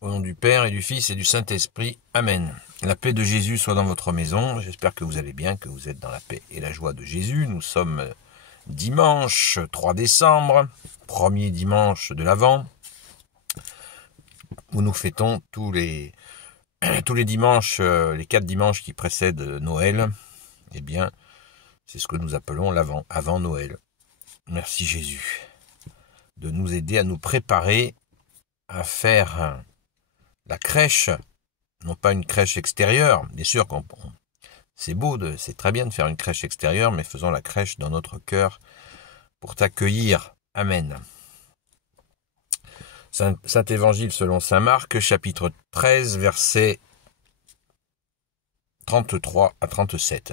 Au nom du Père et du Fils et du Saint-Esprit. Amen. La paix de Jésus soit dans votre maison. J'espère que vous allez bien, que vous êtes dans la paix et la joie de Jésus. Nous sommes dimanche 3 décembre, premier dimanche de l'Avent, où nous fêtons tous les dimanches, les 4 dimanches qui précèdent Noël. Eh bien, c'est ce que nous appelons l'Avent, avant Noël. Merci Jésus de nous aider à nous préparer à faire la crèche, non pas une crèche extérieure. Bien sûr, c'est beau, c'est très bien de faire une crèche extérieure, mais faisons la crèche dans notre cœur pour t'accueillir. Amen. Saint Évangile selon saint Marc, chapitre 13, versets 33 à 37.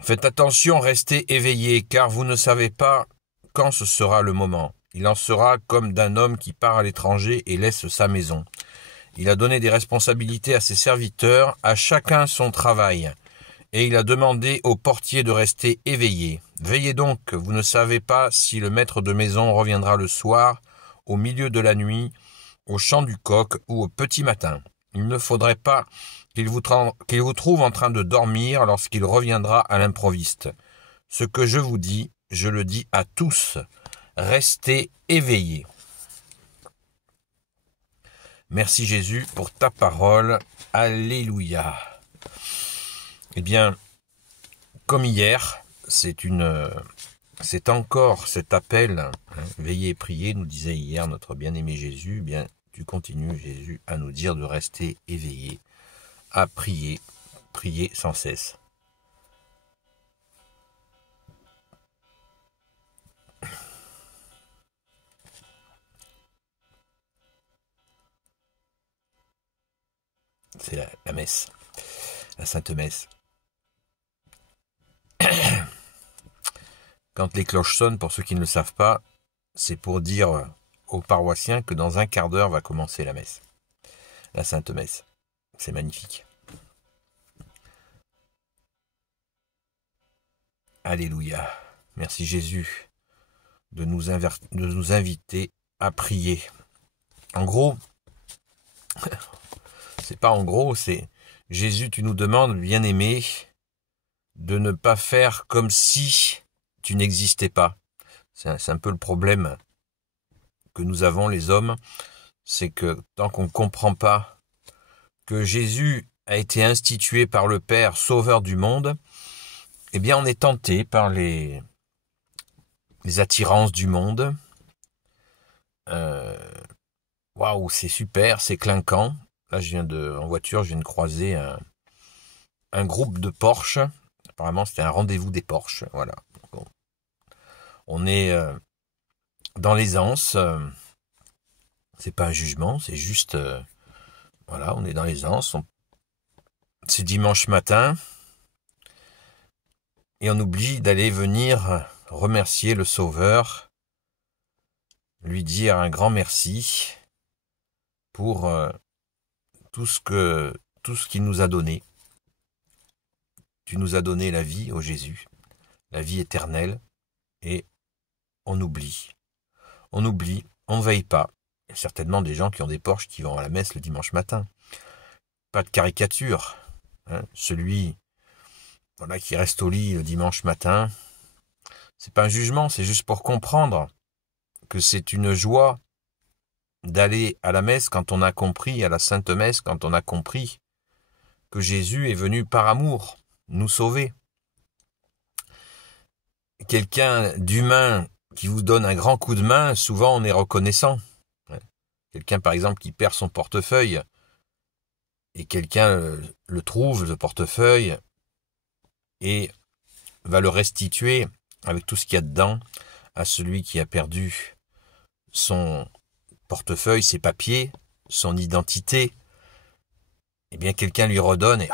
Faites attention, restez éveillés, car vous ne savez pas quand ce sera le moment. Il en sera comme d'un homme qui part à l'étranger et laisse sa maison. Il a donné des responsabilités à ses serviteurs, à chacun son travail, et il a demandé au portier de rester éveillé. Veillez donc, vous ne savez pas si le maître de maison reviendra le soir, au milieu de la nuit, au chant du coq ou au petit matin. Il ne faudrait pas qu'il vous trouve en train de dormir lorsqu'il reviendra à l'improviste. Ce que je vous dis, je le dis à tous, restez éveillés. Merci Jésus pour ta parole. Alléluia. Eh bien, comme hier, c'est encore cet appel, veillez et priez, nous disait hier notre bien-aimé Jésus. Eh bien, tu continues, Jésus, à nous dire de rester éveillés, à prier, prier sans cesse. C'est la messe, la Sainte Messe. Quand les cloches sonnent, pour ceux qui ne le savent pas, c'est pour dire aux paroissiens que dans un quart d'heure va commencer la messe, la Sainte Messe. C'est magnifique. Alléluia. Merci Jésus de nous inviter à prier. En gros, c'est pas en gros, c'est Jésus, tu nous demandes, bien-aimé, de ne pas faire comme si tu n'existais pas. C'est un peu le problème que nous avons les hommes, c'est que tant qu'on ne comprend pas que Jésus a été institué par le Père, sauveur du monde, eh bien on est tenté par les attirances du monde. Waouh, c'est super, c'est clinquant. Là, en voiture, je viens de croiser un groupe de Porsche. Apparemment, c'était un rendez-vous des Porsche. Voilà. On est dans l'aisance. C'est pas un jugement, c'est juste... voilà, on est dans l'aisance. C'est dimanche matin. Et on oublie d'aller venir remercier le Sauveur, lui dire un grand merci pour tout ce qu'il nous a donné. Tu nous as donné la vie, ô Jésus, la vie éternelle, et on oublie. On oublie, on ne veille pas. Il y a certainement des gens qui ont des Porsche qui vont à la messe le dimanche matin. Pas de caricature. Celui qui reste au lit le dimanche matin, c'est pas un jugement, c'est juste pour comprendre que c'est une joie d'aller à la messe quand on a compris, à la Sainte Messe, quand on a compris que Jésus est venu par amour nous sauver. Quelqu'un d'humain qui vous donne un grand coup de main, souvent on est reconnaissant. Quelqu'un par exemple qui perd son portefeuille et quelqu'un le trouve, le portefeuille, et va le restituer avec tout ce qu'il y a dedans à celui qui a perdu son portefeuille, ses papiers, son identité. Eh bien, quelqu'un lui redonne et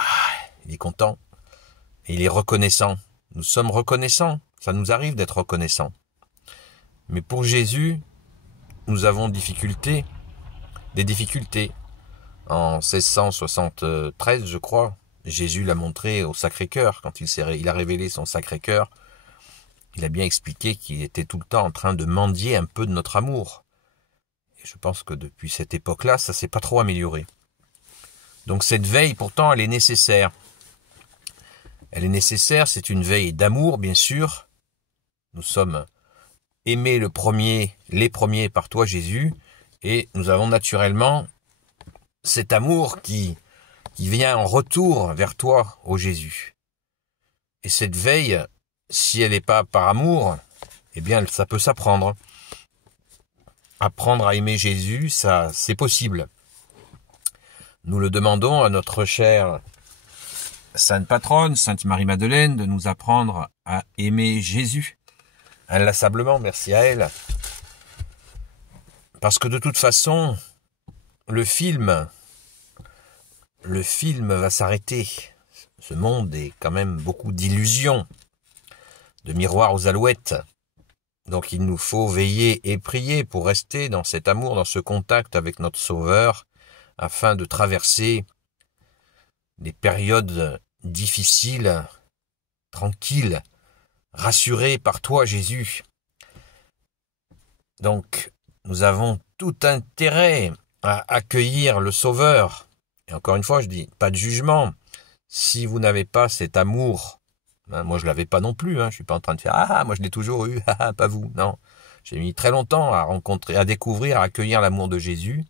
il est content. Et il est reconnaissant. Nous sommes reconnaissants. Ça nous arrive d'être reconnaissants. Mais pour Jésus, nous avons des difficultés. En 1673, je crois, Jésus l'a montré au Sacré-Cœur. Quand il a révélé son Sacré-Cœur, il a bien expliqué qu'il était tout le temps en train de mendier un peu de notre amour. Et je pense que depuis cette époque-là, ça s'est pas trop amélioré. Donc cette veille, pourtant, elle est nécessaire. Elle est nécessaire, c'est une veille d'amour, bien sûr. Nous sommes aimés les premiers par toi, Jésus, et nous avons naturellement cet amour qui vient en retour vers toi, ô Jésus. Et cette veille, si elle n'est pas par amour, eh bien, ça peut s'apprendre. Apprendre à aimer Jésus, ça, c'est possible. Nous le demandons à notre chère Sainte Patronne, Sainte Marie-Madeleine, de nous apprendre à aimer Jésus. Inlassablement, merci à elle. Parce que de toute façon, le film va s'arrêter. Ce monde est quand même beaucoup d'illusions, de miroirs aux alouettes. Donc il nous faut veiller et prier pour rester dans cet amour, dans ce contact avec notre Sauveur, afin de traverser des périodes difficiles, tranquilles, rassurés par toi, Jésus. Donc, nous avons tout intérêt à accueillir le Sauveur. Et encore une fois, je dis, pas de jugement. Si vous n'avez pas cet amour, moi je l'avais pas non plus, je suis pas en train de faire, moi je l'ai toujours eu, pas vous, non. J'ai mis très longtemps à rencontrer, à découvrir, à accueillir l'amour de Jésus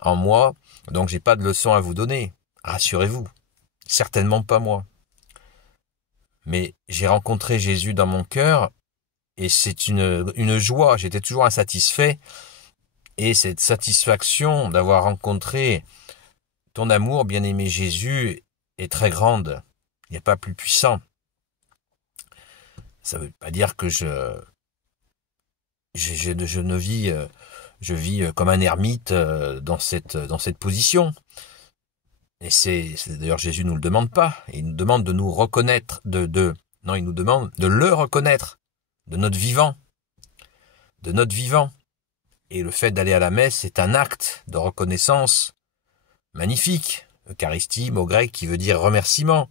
en moi, donc j'ai pas de leçon à vous donner, rassurez-vous, certainement pas moi. Mais j'ai rencontré Jésus dans mon cœur, et c'est une joie, j'étais toujours insatisfait, et cette satisfaction d'avoir rencontré ton amour, bien-aimé Jésus, est très grande, il n'y a pas plus puissant. Ça ne veut pas dire que je vis comme un ermite dans cette position. Et c'est d'ailleurs Jésus nous le demande pas. Il nous demande de nous reconnaître, non, il nous demande de le reconnaître, de notre vivant. Et le fait d'aller à la messe, c'est un acte de reconnaissance magnifique. Eucharistie, mot grec qui veut dire remerciement.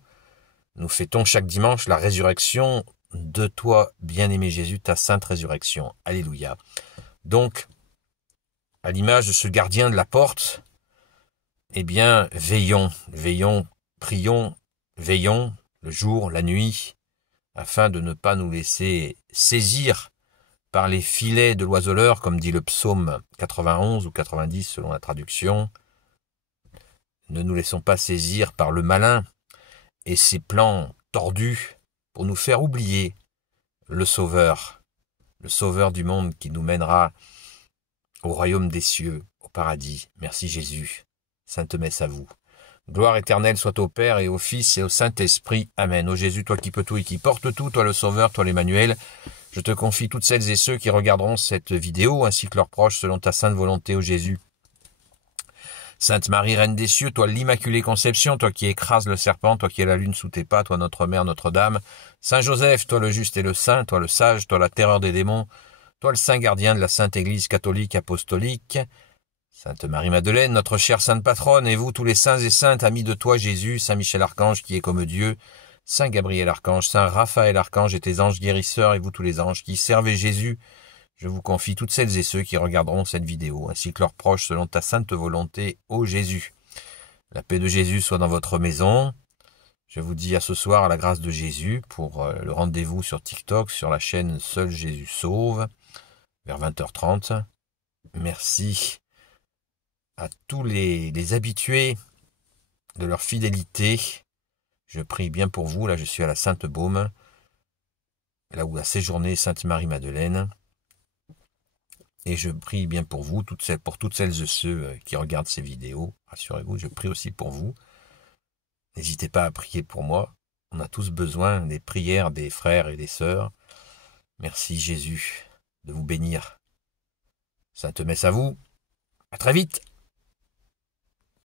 Nous fêtons chaque dimanche la résurrection de toi, bien-aimé Jésus, ta sainte résurrection. Alléluia. Donc, à l'image de ce gardien de la porte, eh bien, veillons, prions, veillons, le jour, la nuit, afin de ne pas nous laisser saisir par les filets de l'oiseleur, comme dit le psaume 91 ou 90 selon la traduction. Ne nous laissons pas saisir par le malin et ses plans tordus pour nous faire oublier le Sauveur du monde qui nous mènera au royaume des cieux, au paradis. Merci Jésus. Sainte messe à vous. Gloire éternelle soit au Père et au Fils et au Saint-Esprit. Amen. Ô Jésus, toi qui peux tout et qui porte tout, toi le Sauveur, toi l'Emmanuel, je te confie toutes celles et ceux qui regarderont cette vidéo, ainsi que leurs proches, selon ta sainte volonté, ô Jésus. Sainte Marie, Reine des cieux, toi l'Immaculée Conception, toi qui écrases le serpent, toi qui es la lune sous tes pas, toi notre Mère, Notre-Dame. Saint Joseph, toi le juste et le saint, toi le sage, toi la terreur des démons, toi le saint gardien de la Sainte Église catholique apostolique. Sainte Marie-Madeleine, notre chère Sainte Patronne, et vous tous les saints et saintes, amis de toi Jésus, Saint Michel Archange qui est comme Dieu, Saint Gabriel Archange, Saint Raphaël Archange et tes anges guérisseurs, et vous tous les anges qui servez Jésus, je vous confie toutes celles et ceux qui regarderont cette vidéo, ainsi que leurs proches selon ta sainte volonté, ô Jésus. La paix de Jésus soit dans votre maison. Je vous dis à ce soir à la grâce de Jésus pour le rendez-vous sur TikTok, sur la chaîne Seul Jésus Sauve, vers 20h30. Merci à tous les habitués de leur fidélité. Je prie bien pour vous. Là, je suis à la Sainte-Baume, là où a séjourné Sainte Marie-Madeleine. Et je prie bien pour vous, pour toutes celles et ceux qui regardent ces vidéos. Rassurez-vous, je prie aussi pour vous. N'hésitez pas à prier pour moi. On a tous besoin des prières des frères et des sœurs. Merci Jésus de vous bénir. Sainte messe à vous. À très vite.